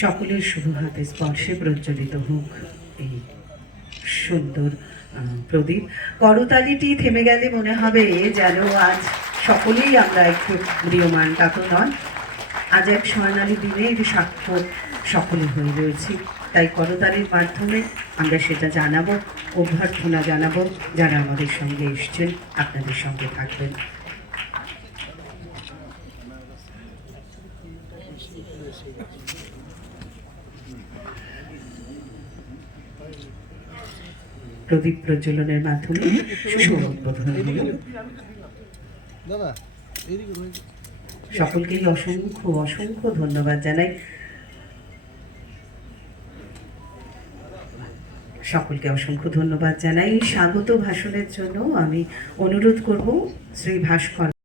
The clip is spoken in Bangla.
সকলের শুভ হাতে স্পর্শে প্রজ্বলিত হোক এই সুন্দর প্রদীপ। করতালিটি থেমে গেলে মনে হবে যেন আজ সকলেই আমরা একটু ম্রিয়মান, তা তো নয়। আজ এক স্বর্ণালী দিনের সাক্ষ্য সকলে হয়ে রয়েছি, তাই করতালির মাধ্যমে আমরা সেটা জানাবো, অভ্যর্থনা জানাবো যারা আমাদের সঙ্গে এসছেন, আপনাদের সঙ্গে থাকবেন। প্রদীপ প্রজ্বলনের মাধ্যমে শুভ উদ্বোধন হল। সকলকেই অসংখ্য অসংখ্য ধন্যবাদ জানাই। সকলকে অসংখ্য ধন্যবাদ জানাই। স্বাগত ভাষণের জন্য আমি অনুরোধ করব শ্রী ভাস্কর